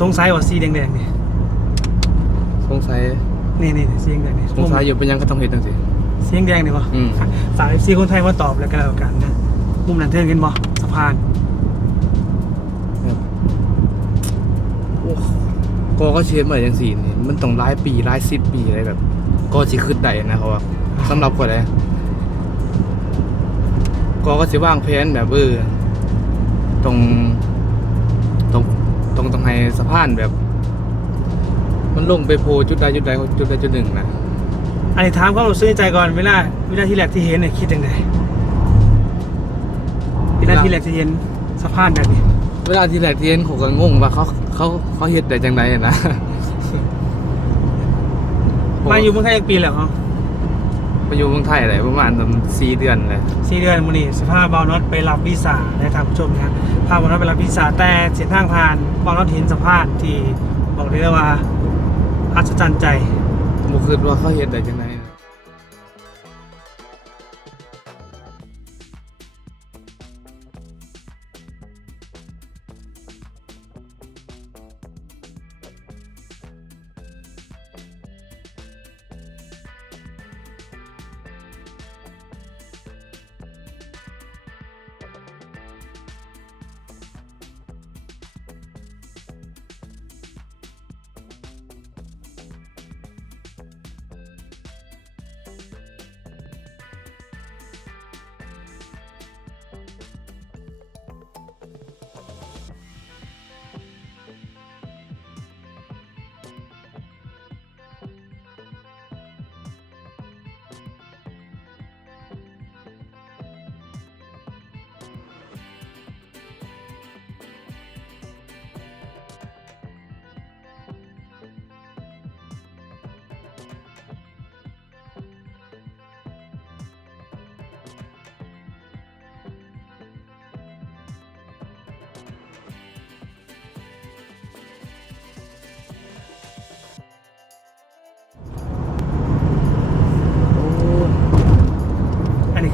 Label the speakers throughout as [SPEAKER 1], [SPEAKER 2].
[SPEAKER 1] สงสัยว่าสีแดงๆนี่
[SPEAKER 2] สงสัย
[SPEAKER 1] นี่นี่สีแดงๆนี่
[SPEAKER 2] สงสัยอยู่เป็นหยังก็ต้องเห็นจังสิ
[SPEAKER 1] สีแดงๆนี่บ่
[SPEAKER 2] อืม
[SPEAKER 1] ฝากเอฟซีคนไทยมาตอบแล้วก็แล้วกันนะมุมนั้นเทิงกันบ่สะพาน
[SPEAKER 2] แบบโอ้ก็ก็เชียร์มาอย่างสี่นี่มันต้องหลายปีหลายสิบปีอะไรแบบ ก็สิขึ้นได้นะเขาว่าสำหรับคนเลยก็ก็สิวางแผนแบบเออตรงตรง ตรงตรงให้สะพานแบบ มันลงไปโพจุดใดจุดใดจุดใดจุดหนึ่งนะ
[SPEAKER 1] อันนี้ถามความรู้สึกในใจก่อนเวลาเวลาที่แรกที่เห็นเนี่ยคิดยังไงเวลาที่แรกที่เห็นสะพานแบบนี้
[SPEAKER 2] เวลาที่แรกที่เห็นผมก็งงว่าเขาเขาเขาเฮ็ดได้จังไดนะ
[SPEAKER 1] มาอยู่เมืองไทยอีกปีแล้วเหรอ
[SPEAKER 2] มาอยู่เมืองไทยอะไรประมาณสามสี่เดือนเลย
[SPEAKER 1] สี่เดือนมื้อนี้สภาพบาวน็อตไปรับวีซ่าได้ทางผู้ชมนะพาบาวน็อตไปรับวีซ่าแต่เส้นทางผ่านบาวน็อตเห็นสะพานที่บอกได้เลยว่าอัศจรรย์ใจ
[SPEAKER 2] ผมคิดว่าเขาเฮ็ดได้จัง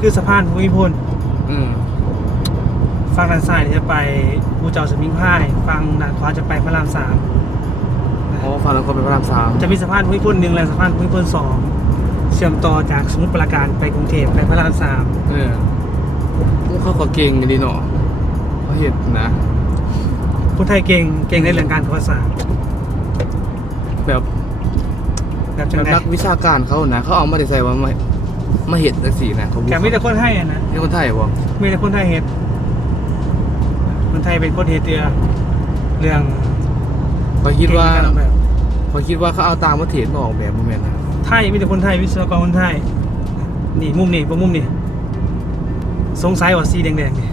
[SPEAKER 2] นะ
[SPEAKER 1] อันนี้คือสะพานภูมิพล
[SPEAKER 2] อืม
[SPEAKER 1] ฝั่งด้านซ้ายเนี่ยจะไปภูเจ้าสมิงพรายฝั่งด้านขวาจะไปพระรามสาม
[SPEAKER 2] อ๋อฝั่งนั้นก็เป็นพระรามสาม
[SPEAKER 1] จะมีสะพานภูมิพลหนึ่งและสะพานภูมิพลสองเชื่อมต่อจากสมุทรปราการไปกรุงเทพไปพระรามสาม
[SPEAKER 2] เออพวกเขาก็เก่งดีเนาะเขาเฮ็ดนะ
[SPEAKER 1] คนไทยเก่งเก่งในเรื่องการภาษา
[SPEAKER 2] แบบ
[SPEAKER 1] แบบจังไง
[SPEAKER 2] นักวิชาการเขานะเขาเอามาได้ใส่ว่ามา มาเฮ็ดจังซี่นะเขา
[SPEAKER 1] แกมีแต่คนไทยอะนะ
[SPEAKER 2] นี่คนไทยบ่
[SPEAKER 1] มีแต่คนไทยเฮ็ด คนไทยเป็นคนเฮ็ดเตือเรื่อง
[SPEAKER 2] เขาคิดว่า
[SPEAKER 1] เก่งในกรออกแบบ
[SPEAKER 2] เขาคิดว่าเขาเอาต่างประเทศมาออกแบบบ่แม่นนะ
[SPEAKER 1] ไทยมีแต่คนไทยวิศวกรคนไทย นี่มุมนี่พวกมุมนี่สงสัยว่าสีแดงๆนี่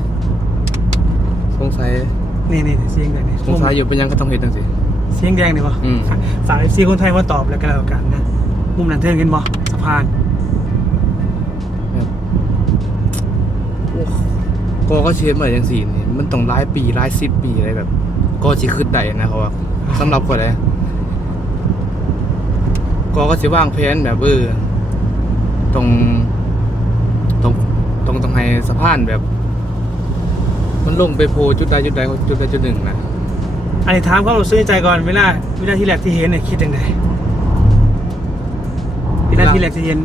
[SPEAKER 2] สงสัย
[SPEAKER 1] นี่นี่สีแดงๆนี่
[SPEAKER 2] สงสัยอยู่เป็นหยังก็ต้องเฮ็ดจังซี่
[SPEAKER 1] สีแดงๆนี่บ่
[SPEAKER 2] อืม
[SPEAKER 1] ฝากเอฟซีคนไทยมาตอบแล้วก็แล้วกันนะ มุมนั้นเทิงกันบ่สะพาน
[SPEAKER 2] ก็ก็เชียร์มาอย่างสี่นี่มันต้องหลายปีหลายสิบปีอะไรแบบ ก็สิขึ้นได้นะเขาว่าสำหรับคนเลยก็ก็สิวางแผนแบบเออตรงตรงตรงตรงให้สะพานแบบ มันลงไปโพจุดใดจุดใดจุดใดจุดหนึ่งนะ
[SPEAKER 1] อันนี้ถามความรู้สึกในใจก่อนเวลาเวลาที่แรกที่เห็นเนี่ยคิดยังไงเวลาที่แรกที่เห็น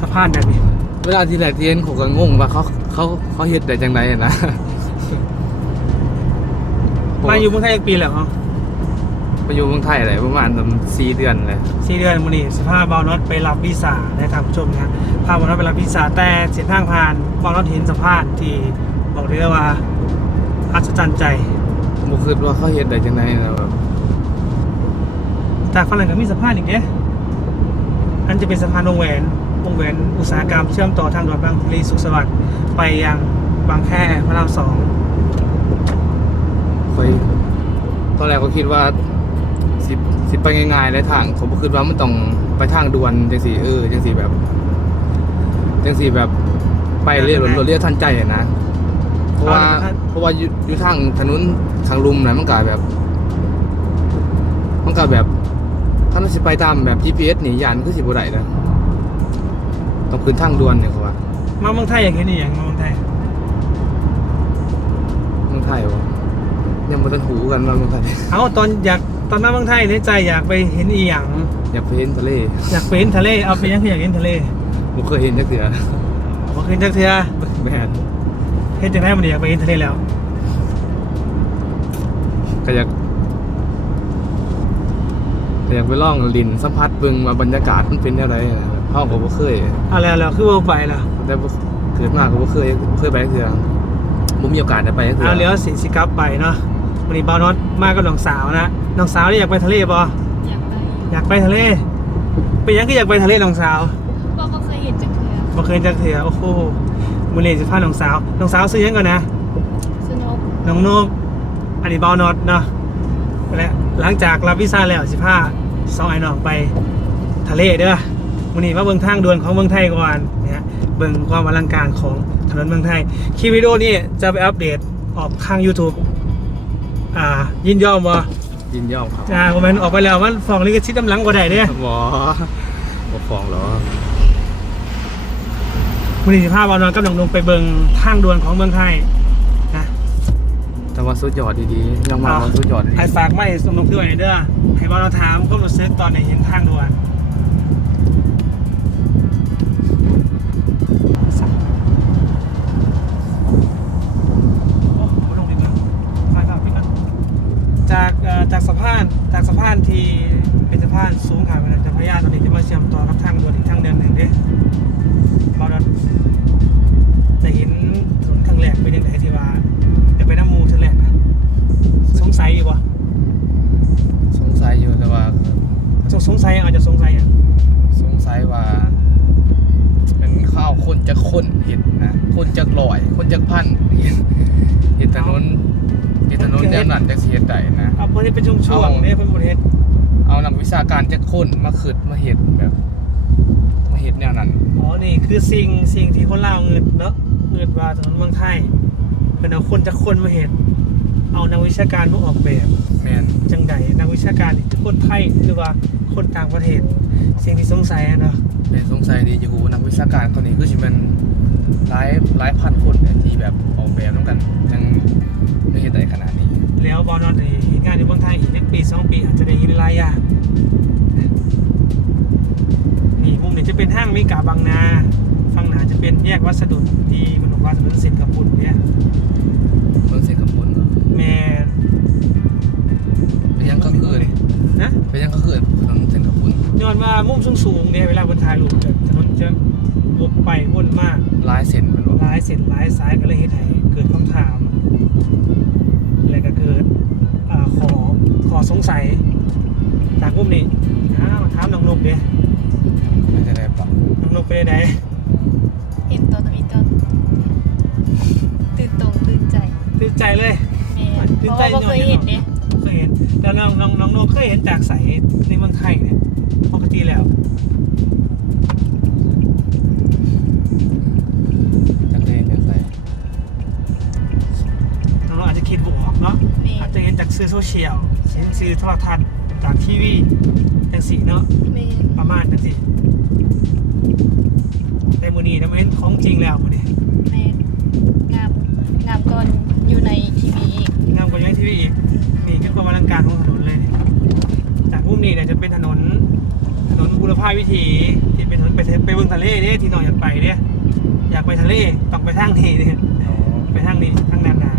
[SPEAKER 1] สะพานแบบนี้
[SPEAKER 2] เวลาที่แรกที่เห็นผมก็งงว่าเขา เขาเขาเฮ็ดได้จังไดนะ
[SPEAKER 1] มาอยู่เมืองไทยอีกปีแล้วเหรอ
[SPEAKER 2] มาอยู่เมืองไทยอะไรประมาณสามสี่เดือนเลย
[SPEAKER 1] สี่เดือนมื้อนี้สภาพบาวน็อตไปรับวีซ่าได้ทางผู้ชมนะพาบาวน็อตไปรับวีซ่าแต่เส้นทางผ่านบาวน็อตเห็นสะพานที่บอกได้เลยว่าอัศจรรย์ใจ
[SPEAKER 2] ผมคิดว่าเขาเฮ็ดได้จังไดนะแบบ
[SPEAKER 1] จากฝั่งนั้นก็มีสะพานอีกเนี่ยอันจะเป็นสะพานวงแหวน วงแหวนอุตสาหกรรมเชื่อมต่อทางด่วนบางพลีสุขสวัสดิ์ไปยังบางแคพระรามสอง
[SPEAKER 2] ค่อยตอนแรกก็คิดว่าสิสิไปง่ายๆเลยทางผมก็คิดว่ามันต้องไปทางด่วนจังสี่เออจังสี่แบบจังสี่แบบไปเรียรถรถเรียกทันใจอะนะเพราะว่าเพราะว่าอยู่อยู่ทางถนนทางลุมนะมันก็แบบ มันก็แบบถ้ามันสิไปตามแบบ GPS นี่ยานคือสิบ่ได้นะ ต้องขึ้นทางด่วนเนี่ยเขาว่า
[SPEAKER 1] มาเมืองไทยอย่างนี้อย่างมาเมืองไทย
[SPEAKER 2] เมืองไทยวะยังบ่ทันหูกันว่าเมืองไทย
[SPEAKER 1] เอาตอนอยากตอนมาเมืองไทยในใจอยากไปเห็นอีหยัง
[SPEAKER 2] อยากไปเห็นทะเล
[SPEAKER 1] อยากไปเห็นทะเลเอาไปยังคืออยากเห็นทะเล
[SPEAKER 2] บ่เคยเห็นจักเทื่อ
[SPEAKER 1] บ่เคยเห็นจักเทื่อ
[SPEAKER 2] แม่น
[SPEAKER 1] เฮ็ดจังได๋มันอยากไปเห็นทะเลแล้ว
[SPEAKER 2] ก็อยากก็อยากไปล่องลินสัมผัสเบิ่งว่าบรรยากาศมันเป็นแนวใดนะ เฮาก็บ่เคย
[SPEAKER 1] เอาแล้วแล้วคือบ่ไปล่ะ
[SPEAKER 2] แต่บ่เกิดมาก็บ่เคยบ่เคยไปจักเทื่อบ่มีโอกาสได้ไปจักเทื่อ
[SPEAKER 1] เอาเลี้ยวสิสิกลับไปเนาะวันนี้บ่าวน็อตมากับน้องสาวนะน้องสาวนี่อยากไปทะเลบ่
[SPEAKER 3] อยากไป
[SPEAKER 1] อยากไปทะเลไปยังก็อยากไปทะเลน้องสาว
[SPEAKER 3] ก็ก็เคยเห็นจากเธอ
[SPEAKER 1] บ่เคยจักเทื่อโอ้โหมื้อนี้สิพาน้องสาวน้องสาวซื้อหยังก่อนนะ
[SPEAKER 3] สนุก
[SPEAKER 1] น้องนกอันนี้บาวนอตเนาะและหลังจากรับวีซ่าแล้วสิพาสองไอ้น้องไปทะเลเด้อ วันนี้มาเบิ่งทางด่วนของเมืองไทยก่อนนะฮะเบิ่งความอลังการของถนนเมืองไทยคลิปวิดีโอนี้จะไปอัปเดตออกข้าง YouTube อ่า ยินยอมบ่
[SPEAKER 2] ยินยอมครับ
[SPEAKER 1] จ้าผมนออกไปแล้วมันฟ้องลิขสิทธิ์น้ำหลังบ่ได้เด้
[SPEAKER 2] บ่บ่ฟ้องหรอ
[SPEAKER 1] วันนี้สิพาบาวนอตกับน้องนงไปเบิ่งทางด่วนของเมืองไทยนะ
[SPEAKER 2] แต่ว่าสุดยอดดีๆยังมาว่าสุดยอดดี
[SPEAKER 1] ให้ฝากไม่สมนกด้วยเด้อให้บาวนอตถามความรู้สึกตอนได้เห็นทางด่วน จากสะพานจากสะพานที่เป็นสะพานสูงขามไปจากพระยาตอนนี้จะมาเชื่อมต่อกับทางด่วนอีกทางเดินหนึ่งเด้
[SPEAKER 2] คนจะคนมาเห็น
[SPEAKER 1] เอานักวิชาการมาออกแบบ
[SPEAKER 2] แมน
[SPEAKER 1] จังใดนักวิชาการนี่คือคนไทยหรือว่าคนต่างประเทศสิ่งที่สงสัยอะเนาะ
[SPEAKER 2] เป็นสงสัยดีอยู่หูนักวิชาการคนนี้คือชิมันหลายหลายพันคนเนี่ยที่แบบออกแบบน้ำกันจังไม่เห็นได้ขนาดนี้
[SPEAKER 1] แล้วบอลนอตเห็นงานในเมืองไทยอีกสักปีสองปีอาจจะได้ยินหลายอย่างนี่มุมนี้จะเป็นห้างมิกาบางนาฝั่งหนาจะเป็นแยกวัสดุที่มันบอกว่าถนนเส้นกับปุ่นเนี่ย แม่น
[SPEAKER 2] เป็นยังก็คือ
[SPEAKER 1] นะ
[SPEAKER 2] เป็นยังก็คือถนนเสียงกับผล
[SPEAKER 1] ย้อนว่ามุมสูงๆเนี่ยเวลาบนถ่ายรูปแบบถนนจะวกไปวนมาก
[SPEAKER 2] ลายเส้นมันบอก
[SPEAKER 1] หลายเส้นหลายสายก็เลยเฮ็ดให้เกิดคำถามแล้วก็เกิดอ่าขอขอสงสัยจากมุมนี้อ้าวถามน้องนกเด้
[SPEAKER 2] ไม่ได้ได้ปรับ
[SPEAKER 1] น้องนกไปไหน
[SPEAKER 3] เห็นตัวตรงนี้ก็ตื่นตรงตื่นใจ
[SPEAKER 1] ตื่นใจเลย
[SPEAKER 3] แม่เพราะว่าบ่เคยเห็นเนี่ย
[SPEAKER 1] เคยเห็นแล้วน้องน้องน้องนกเคยเห็นจากใสในเมืองไทยเนี่ยปกติแล้ว
[SPEAKER 2] จักเรียนจักใส่
[SPEAKER 1] น้องนกอาจจะคิดบวกเนาะ
[SPEAKER 3] แม่
[SPEAKER 1] อาจจะเห็นจากสื่อโซเชียลเห็นสื่อโทรทัศน์จากทีวีจังสีเนาะ
[SPEAKER 3] แม่
[SPEAKER 1] ประมาณจังสีแต่มือนี้นะมันเห็นของจริงแล้วมือนี้
[SPEAKER 3] แม่งาม งามก่อนอยู่ในทีวีอีก
[SPEAKER 1] งามกว่าย้ายทีวีอีกนี่คือความอลังการของถนนเลยนี่จากมุมนี้เนี่ยจะเป็นถนนถนนบุรพาวิถีที่เป็นถนนไปเทไปเบืองทะเลเนี่ยที่น้องอยากไปเนี่ยอยากไปทะเลต้องไปทางนี้เนี่ยไปทางนี้ทางนานา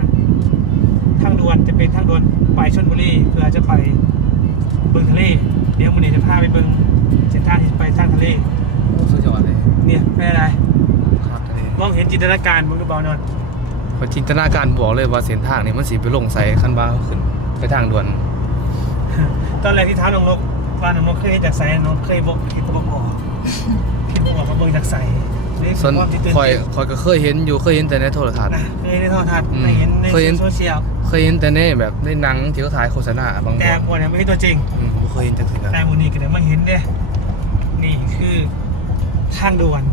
[SPEAKER 1] ทางด่วนจะเป็นทางด่วนไปชลบุรีเพื่อจะไปเบืองทะเลเดี๋ยวมือนี้จะพาไปเบืองเส้นทางที่ไปทางทะเล
[SPEAKER 2] โอ้สุดยอดเลย
[SPEAKER 1] เนี่ยไม่อะไร
[SPEAKER 2] ครับทะเล
[SPEAKER 1] มองเห็นจินตนาการมึงดูเบานอน
[SPEAKER 2] พ อจินตนาการบอกเลยว่าเส้นทางนี่มันสีไปลงใส่ขั้นบ้าขึ้นไปทางด่วน
[SPEAKER 1] ตอนแรกที่ท้าน้องนกว่าน้องนกเคยเห็นจากใสน้องเคยบอกคิดบอกบอกคิดบอกเขาเบิ่งจากใสนี่
[SPEAKER 2] ส่วน
[SPEAKER 1] ความที่ตื่น
[SPEAKER 2] คอย
[SPEAKER 1] เต้น
[SPEAKER 2] คอยก็เคยเห็นอยู่เคยเห็นแต่ในโทรทัศน์
[SPEAKER 1] นะเคยในโทรทัศน์
[SPEAKER 2] อืม
[SPEAKER 1] ในเห็นใน
[SPEAKER 2] เคยเห็น
[SPEAKER 1] โซเชียล
[SPEAKER 2] เคยเห็นแต่ในแบบในหนังที่เขาถ่ายโฆษณาบาง
[SPEAKER 1] แต่
[SPEAKER 2] ตอน
[SPEAKER 1] คนเนี่ยไม่ใช่ตัวจริง
[SPEAKER 2] อืมบ่เคยเห็นจักที
[SPEAKER 1] แต่วันนี้ก็ได้มาเห็นเด้นี่คือทางด่วนเนี่ยทางด่วน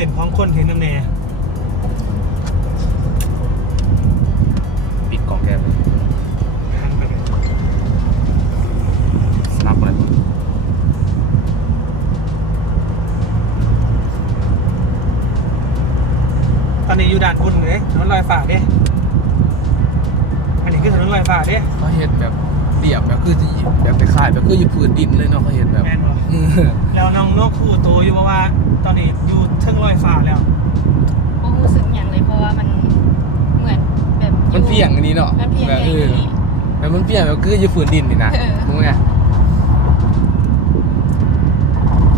[SPEAKER 1] เต้นของคนเห็นน้ำแน่
[SPEAKER 2] แบบไปขายแบบคืออยู่พื้นดินเลยเนาะเขาเห็นแบบ
[SPEAKER 1] แม่นบ่
[SPEAKER 2] เออ
[SPEAKER 1] แล้วน้องนกคู่โตอยู่เพราะว่าตอนนี้อยู่เทิงลอยฟ้าแล้ว
[SPEAKER 3] บ่รู้สึกอย่างเลยเพราะว่ามันเหมือนแบบอ
[SPEAKER 2] มันเปียงอันนี้เนาะ
[SPEAKER 3] มันเพียง
[SPEAKER 2] แบบ
[SPEAKER 3] อ
[SPEAKER 2] เอย่างอ
[SPEAKER 3] นี้
[SPEAKER 2] แบบมันเปียงแบบคืออยู่พื้นดินนี่นะ
[SPEAKER 3] เออ
[SPEAKER 2] รู้ไง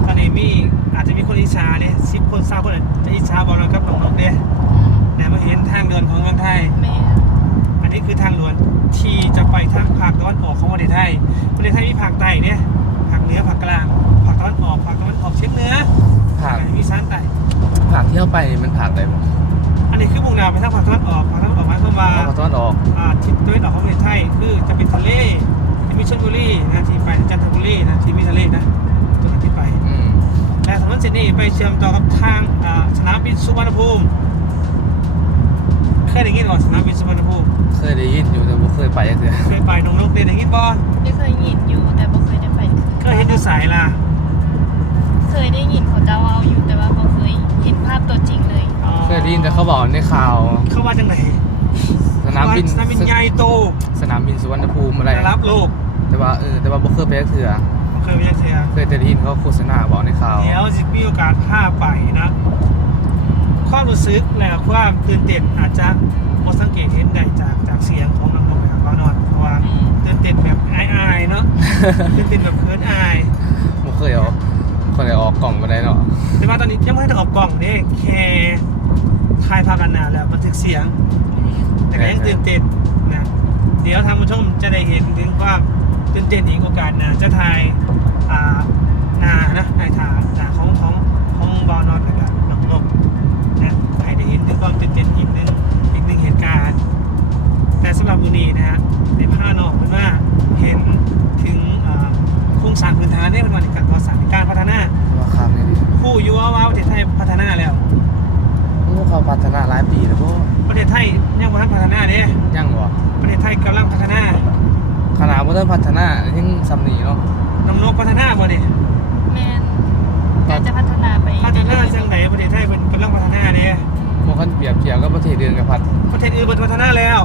[SPEAKER 1] ตอนนี้มีอาจจะมีคนอิจฉาเนี่ยสิบคนทราบคนอาจจะอิจฉาบอกเรากับน้องนกเด้
[SPEAKER 3] อืม
[SPEAKER 1] แต่มาเห็นทางเดินของเมืองไทย
[SPEAKER 3] แม่
[SPEAKER 1] อัน นี้คือทางด่วนที่จะไปทางภาคตะวันออกของประเทศไทย ประเทศไทยมีภาคใต้เนี่ยภาคเหนือภาคกลางภาคตะวันออกภาคตะวันออกเฉียงเหนือ
[SPEAKER 2] ผาก
[SPEAKER 1] อันนี้มีซานใต้
[SPEAKER 2] ผากที่เข้าไปนี่มันผากอะไรบ้าง
[SPEAKER 1] อันนี้คือมุ่งหน้าไปทางภาคตะวันออกภาคตะวันออกหมายความว่า
[SPEAKER 2] เอาตอนออก
[SPEAKER 1] อ่าทิศตะวันออกของประเทศไทยคือจะเป็นทะเลที่มีชลบุรีนะที่ไปจันทบุรีนะที่มีทะเลนะตรงนี้ที่ไป
[SPEAKER 2] อืม
[SPEAKER 1] และถนนเส้นนี้ไปเชื่อมต่อกับทางอ่าสนามบินสุวรรณภูมิเคยได้ยินก่อนสนามบินสุวรรณภูมิ
[SPEAKER 2] เคยได้ยินอยู่แต่บ่เคยไปจักเทื่อ
[SPEAKER 1] เคยไปน้องนกได้ได้ยินบ่
[SPEAKER 3] ได้เคยยินอยู่แต่บ่เคยได้ไป
[SPEAKER 1] เคยเห็นอยู่สายล่ะ
[SPEAKER 3] เคยได้ยินเขาเจ้าเอาอยู่แต่ว่าบ่เคยเห็นภาพตัวจริงเลย
[SPEAKER 2] เคยได้ยินแต่เขาบอกในข่าว
[SPEAKER 1] เขาว่าจังไหน
[SPEAKER 2] สนามบิน
[SPEAKER 1] สนามบินใหญ่โต
[SPEAKER 2] สนามบินสุวรรณภูมิอะไร
[SPEAKER 1] ระดับโลก
[SPEAKER 2] แต่ว่าเออแต่ว่าบ่เคยไปจักเทื่อ
[SPEAKER 1] ผมเคยไปยังเทีย
[SPEAKER 2] เคยแต่ได้ยินเขาโฆษณาบอกในข่าว
[SPEAKER 1] เดี๋ยวจะมีโอกาสพาไปนะ ความรู้สึกและความตื่นเต้นอาจจะ บสังเกตเห็นได้จากจากเสียงของน้องนกนะครับก็นอนเพราะว่าตื่นเต้นแบบอายๆเนาะตื่นเต้นแบบเขินอาย
[SPEAKER 2] บ่เคยออกคนได้ออกกล่องมาได้เนาะ
[SPEAKER 1] แต่ว่าตอนนี้ยังไม่ได้ออกกล่องเนี่ยแค่ถ่ายภาพนานๆแล้วบันทึกเสียง แต่ก็ยังตื่นเต้นนะเดี๋ยวทางผู้ชมจะได้เห็นถึงความตื่นเต้นอีกโอกาสหนะจะถ่ายอ่านานะถ่ายถา เทศ
[SPEAKER 2] อื่น
[SPEAKER 1] เพิ่นพัฒนา
[SPEAKER 3] แล้
[SPEAKER 1] ว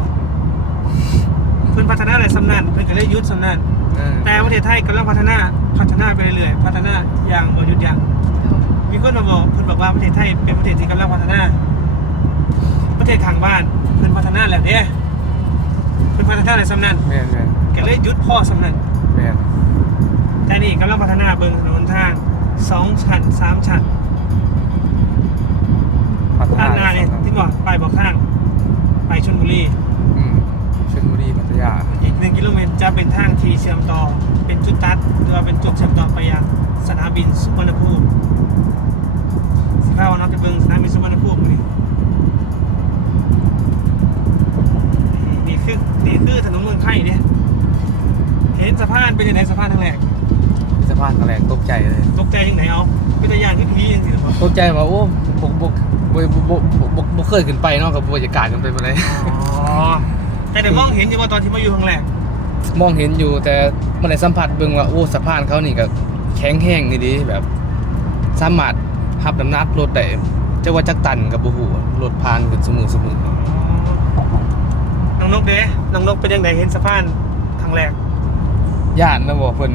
[SPEAKER 1] เพิ่นพัฒนาอะไรสำนันเพิ่นก็เลยหยุดสำนัน
[SPEAKER 2] เออ
[SPEAKER 1] แต่ประเทศไทยกำลังพัฒนาพัฒนาไปเรื่อยๆพัฒนาอย่างบ่หยุดยั้งมีคนมาบอกเพิ่นบอกว่าประเทศไทยเป็นประเทศที่กำลังพัฒนา ประเทศข้างบ้านเพิ่นพัฒนาแล้วเด้เพิ่นพัฒนาอะไรสำนัน
[SPEAKER 2] แม่นแม่น
[SPEAKER 1] ก็เลยหยุดพ่อสำนัน
[SPEAKER 2] แม่น
[SPEAKER 1] แต่นี่กำลังพัฒนาเบิ่งถนนทางสองชั้นสามชั้น
[SPEAKER 2] พัฒ
[SPEAKER 1] ด้านห
[SPEAKER 2] นา
[SPEAKER 1] น้าเนี่ยที่บอกไปบอกทาง ไปชลบุรี
[SPEAKER 2] อืมชลบุรีพัทยา
[SPEAKER 1] อีกหนึ่งกิโลเมตรจะเป็นทางที่เชื่อมต่อเป็นจุดตัดหรือว่าเป็นจุดเชื่อมต่อไปยังสนามบินสุวรรณภูมิสิพาวันน้องจะเบิ่งสนามบินสุวรรณภูมินี่นี่คือนี่คือถนนเมืองไทยเนี่ยเห็นสะพานเป็นยังไงสะพานทางแรก
[SPEAKER 2] สะพานกระแหลงตกใจเลย
[SPEAKER 1] ตกใจยังไงเอาเป็นตะยานที่พียังสิหรือเปล่า
[SPEAKER 2] ตกใจว่าโอ้บกบก บ่บ่บ่บ่บ่เคยขึ้นไปเนาะกับบรรยากาศกันไปบ่ได้
[SPEAKER 1] อ๋อแต่เดี๋ยวมองเห็นอยู่ว่าตอนที่มาอยู่ครั้งแรก
[SPEAKER 2] มองเห็นอยู่แต่มันได้สัมผัสเบิ่งว่าโอ้สะพานเขานี่ก็แข็งแห้งนี่ดีแบบ สามารถรับน้ำหนักรถได้จะว่าจักตันกับบ่ฮู้รถผ่านขึ้นเสมอเสมอ
[SPEAKER 1] น้องนกเด้น้องนกเป็นยังไงเห็นสะพานครั้งแรก
[SPEAKER 2] ย่านนะบ่เพิ่น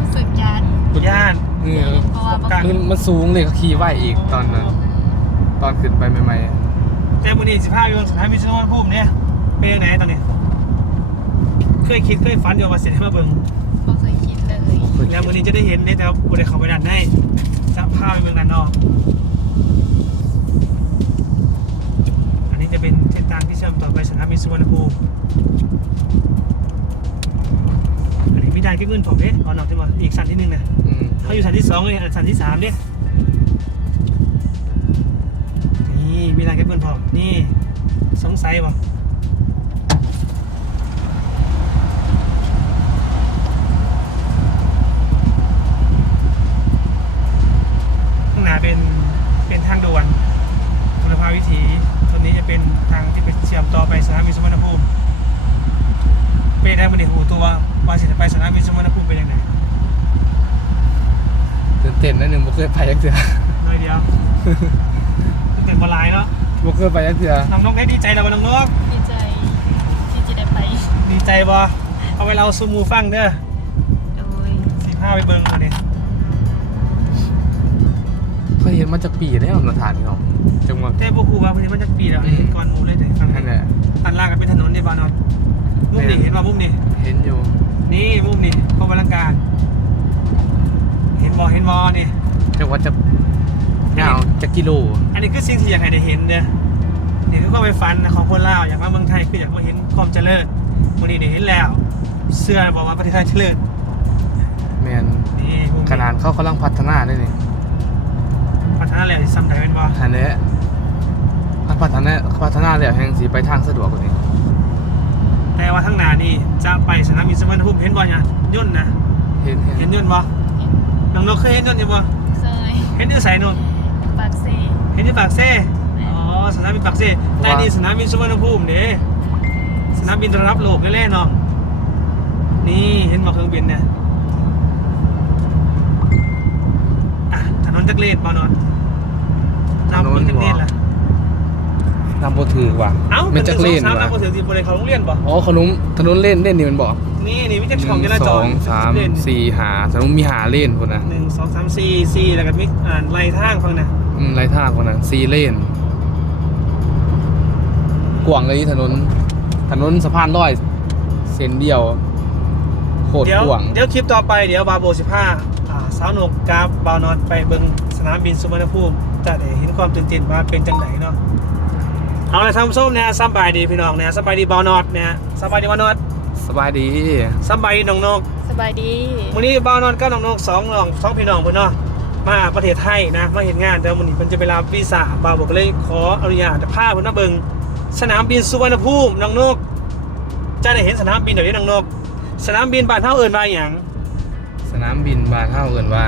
[SPEAKER 3] รู้สึกยาน
[SPEAKER 1] ย่าน
[SPEAKER 2] เออ
[SPEAKER 3] เพราะว่าบ่
[SPEAKER 1] การ
[SPEAKER 2] มันมันสูงเลยก็ขี่ไหวอีกตอนนั้น ตอนขึ้นไปใหม่
[SPEAKER 1] แต่วันนี้สิบห้าอยู่สถานบินสุวรรณภูมิเนี่ยเป็นยังไงตอนนี้เคยคิดเคยฝันอยู่ว่าเสร็จให้มาเบิ่ง
[SPEAKER 3] บ่เคยคิดเลย
[SPEAKER 2] ๆบ่เคย
[SPEAKER 1] แล้ววันนี้จะได้เห็นเนี่ยแต่ว่าบุได้เข้าไปด้านในจะพาไปเมืองด้านนอกอันนี้จะเป็นเส้นทางที่เชื่อมต่อไปสนามบินสุวรรณภูมิอันนี้มีด่านเก็บเงินผมเนี่ยเอาหนอกที่ว่าอีกสันที่หนึ่งนะ
[SPEAKER 2] อืม
[SPEAKER 1] เขาอยู่สันที่สองเลยอันสันที่สามเนี่ย นี่มีด่านเก็บเงินผมนี่ สงสัยบ่ข้างหน้าเป็น เป็นทางด่วนบุรพาวิถีตรงนี้จะเป็นทางที่ไปเชื่อมต่อไปสนามบินสุวรรณภูมิเป็นได้มาเดี๋ยวหูตัวว่าสิจะไปสนามบินสุวรรณภูมิเป็นยังไง
[SPEAKER 2] ตื่นเต้นนิดนึงบ่เคยไปจักเทื่อ
[SPEAKER 1] น้อยเดียว เป็นบอลายเนาะ
[SPEAKER 2] บ่เคยไปจักเทื่อ
[SPEAKER 1] น้องนกได้ดีใจแล้วบ่น้องนก
[SPEAKER 3] ดีใจที่จะได้ไป
[SPEAKER 1] ดีใจบ่เอาไว้เราซูมูฟังเด้อ
[SPEAKER 3] โดย
[SPEAKER 1] สิพาไปเบิ่งมาดิ
[SPEAKER 2] เคยเห็นมาจากปีแล้วสถานที่เนาะจังหวัด
[SPEAKER 1] แต่บ่ฮู้ว่าเพิ่นมันจะปีแล้ว
[SPEAKER 2] อืม
[SPEAKER 1] ก่อนหมู่เลยแต่ฟัง
[SPEAKER 2] นั่นแหละ
[SPEAKER 1] ตันล่างก็เป็นถนนในบ้านเนาะมุมนี่เห็นว่ามุมนี่
[SPEAKER 2] เห็นอยู่
[SPEAKER 1] นี่มุมนี่กองบลังการเห็นบ่เห็นบ่นี่
[SPEAKER 2] จังหวัดจะ ยาวจักกิโล
[SPEAKER 1] อันนี้คือสิ่งที่อยากให้ได้เห็นเด้อนี่คือความไปฝันของคนลาวอยากมาเมืองไทยคืออยากมาเห็นความเจริญวันนี้ได้เห็นแล้ว เสื้อบอกว่าประเทศไทยเจริญ
[SPEAKER 2] แม่น
[SPEAKER 1] นี่มุม
[SPEAKER 2] ขนาดเขากำลังพัฒนาด้วยนี่
[SPEAKER 1] พัฒนาแล้วซ้ำใดเป็นบ่
[SPEAKER 2] อันนี้พัฒนาพัฒนาแล้วแห่งสิไปทางสะดวกกว่านี้
[SPEAKER 1] แต่ว่าข้างหน้านี่จะไปสนามบินสุวรรณภูมิเห็นบ่เนี่ยยุ่นต์นะ
[SPEAKER 2] เห็น
[SPEAKER 1] เห็
[SPEAKER 2] เห็
[SPEAKER 1] น
[SPEAKER 2] น
[SPEAKER 1] ยุ่นต์บ่น้องนกเคยเห็นยุ่นต์อยู่บ่
[SPEAKER 3] เคย
[SPEAKER 1] เห็นอยู่ไสนู่น
[SPEAKER 3] ปากเซ
[SPEAKER 1] เห็นอยู่ปากเซ่อ๋อสนามบินปากเซ่แต่นี่สนามบินสุวรรณภูมิเด้สนามบินระดับโลกแน่ๆเนาะนี่เห็นบ่เครื่องบินเนี่ยอะถนนจักรเลนบ่เนอนนับเบิ่งจักรเลนล่ะ
[SPEAKER 2] นำบ่ถือว่ะ
[SPEAKER 1] เอ้า
[SPEAKER 2] มันจักรเลน
[SPEAKER 1] สาม
[SPEAKER 2] ว่ะ
[SPEAKER 1] นับบ่ถึงสิบ่ได้เข้าโรงเรียนบ่
[SPEAKER 2] อ๋อขนมถนนเล่นเล่นนี่มันบอก
[SPEAKER 1] นี่นี่มีจัก
[SPEAKER 2] ห
[SPEAKER 1] ช่องจ
[SPEAKER 2] นึ่ง
[SPEAKER 1] รา
[SPEAKER 2] ส
[SPEAKER 1] จ
[SPEAKER 2] อ
[SPEAKER 1] รง
[SPEAKER 2] สาม
[SPEAKER 1] เลน
[SPEAKER 2] สี่หาถนนมีหาเล่นคนนะ
[SPEAKER 1] หนึ่งสองสามสี่สี่แล้วก็มีอ่าไล่ทางฟังนะ
[SPEAKER 2] อืม ไรท่างคนนั้นสี่เลนกว้างเลยถนน ถนนสะพานลอย เส้นเดียวโคตร
[SPEAKER 1] เดี๋ยว
[SPEAKER 2] กว้าง
[SPEAKER 1] เดี๋ยวคลิปต่อไปเดี๋ยวบาโบสิบห้าอ่าสาวนกกราฟบาวนอตไปเบิ่งสนามบินสุวรรณภูมิจะได้เห็นความตื่นเต้นว่าเป็นจังไหนเนาะเอาละทำส้มเนี่ยสบายดีพี่น้องเนี่ยสบายดีบาวนอตเนี่ยสบายดีบาวนอต
[SPEAKER 2] สบายดี
[SPEAKER 1] สบายดีน้องนก
[SPEAKER 3] สบายดี
[SPEAKER 1] วันนี้บาวนอตก็น้องนกสองน้องสองพี่น้องเพิ่นเนาะ มาประเทศไทยนะมาเห็นงานแต่วันนี้เพิ่นจะไปรับวีซ่าบาวบอกก็เลยขออนุญาตจะพาเพิ่นมาเบิ่งสนามบินสุวรรณภูมิน้องนกจะได้เห็นสนามบินเดี๋ยวนี้น้องนก สนามบินบ้านเฮาเอิ้นว่าหยัง
[SPEAKER 2] สนามบินบานเท่าเอินว่า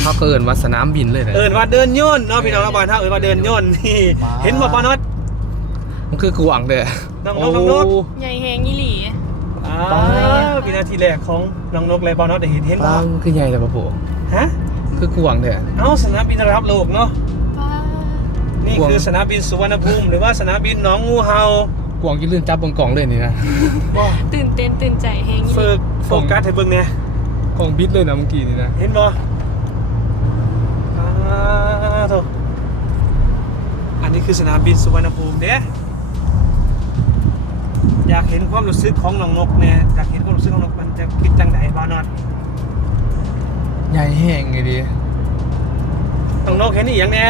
[SPEAKER 2] เขาก็เอินว่าสนามบินเลยนะ
[SPEAKER 1] เอิ้นว่าเดินย่นเนาะพี่น้องเราบ้านเฮาเอิ้นว่าเดินย่นนี่
[SPEAKER 2] ว้าว
[SPEAKER 1] เห็นบ่ปานอด
[SPEAKER 2] มันคือกว้างเด้อ
[SPEAKER 1] น้องนกน้องนก
[SPEAKER 3] ใหญ่แหงยี่หลี
[SPEAKER 1] อ้าววินาทีแรกของน้องนกเลยปานอดได้เห็นเห็นบ่
[SPEAKER 2] ป้ามันคือใหญ่แต่ปะโผ
[SPEAKER 1] ฮะ
[SPEAKER 2] คือกว้างเด้อ
[SPEAKER 1] เอ้าสนามบินระดับโลกเนาะ
[SPEAKER 3] ป้า
[SPEAKER 1] นี่
[SPEAKER 2] กว้าง
[SPEAKER 1] คือสนามบินสุวรรณภูมิหรือว่าสนามบินหนองงูเห่าก
[SPEAKER 2] ว้างยี่ลื่นจับบนกล่องเลยนี่นะ
[SPEAKER 1] บ่
[SPEAKER 3] ตื่นเต้นตื่นใจแหงยี่ห
[SPEAKER 1] ฝึ
[SPEAKER 3] ลี
[SPEAKER 1] กโฟกัสให้เบิ่งเนี่ย
[SPEAKER 2] กล่องบิดเลยนะเมื่อกี้นี่นะ
[SPEAKER 1] เห็นบ่อ้าวโถอันนี้คือสนามบินสุวรรณภูมิเด้อยากเห็นความรู้สึกของน้องนกเนี่ยอยากเห็นความรู้สึกของนกมันจะคิดจังไดบ่นอด
[SPEAKER 2] ใหญ่แห้งไงดี
[SPEAKER 1] น้องนกเห็นอีหยังแน่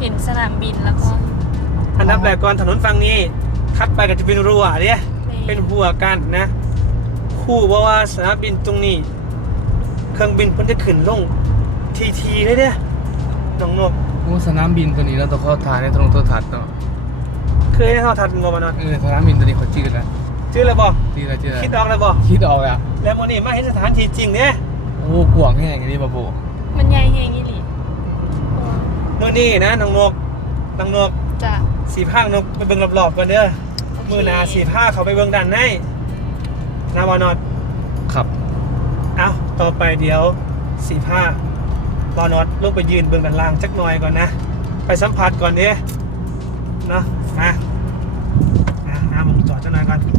[SPEAKER 3] เห็นสนามบินแล้วก็
[SPEAKER 1] อันดับแรกก่อนถนนฝั่งนี้คัดไปก็จะเป็นรั้วเด้เป็นหัวกันนะ คู่เพราะว่าสนามบินตรงนี้ เครื่องบินเพิ่นจะขึ้นลงทีทีๆเลยเด้น้องนก
[SPEAKER 2] โอ้สนามบินตัวนี้แล้วตัวเขาถ่ายในตรงโทรทัศน์เนาะ
[SPEAKER 1] เคยได้เท่าทัดบ่มานอน
[SPEAKER 2] เออสนามบินตัวนี้เขาจืดแล้ว
[SPEAKER 1] ชื่ออะไรบ่
[SPEAKER 2] จืดแล้วจืดแล้ว
[SPEAKER 1] คิดออกแล้วบ่
[SPEAKER 2] คิดออกแล้ว
[SPEAKER 1] แล้ววันนี้มาเห็นสถานที่จริงเนี่ย
[SPEAKER 2] โอ้กว้างแห้งไงดีปะโผ
[SPEAKER 3] มันใหญ่แหงยี่หลี
[SPEAKER 1] มื้อนี้นะน้องนกน้องนก
[SPEAKER 3] จ้ะ
[SPEAKER 1] สีผ้านกไปเบิ่งรอบๆก่อนเด้อ
[SPEAKER 3] โเค
[SPEAKER 1] มื้อหน้าสีผ้าเขาไปเบิ่งด้านในนะบ่นอน
[SPEAKER 2] ครับ
[SPEAKER 1] เอาต่อไปเดี๋ยวสีผ้าบอนอตลงไปยืนเบื้องด้านล่างจักหน่อยก่อนนะ ไปสัมผัสก่อนเด้เนาะมาอะหาหมองจอดจักหน่อยก่อนนี่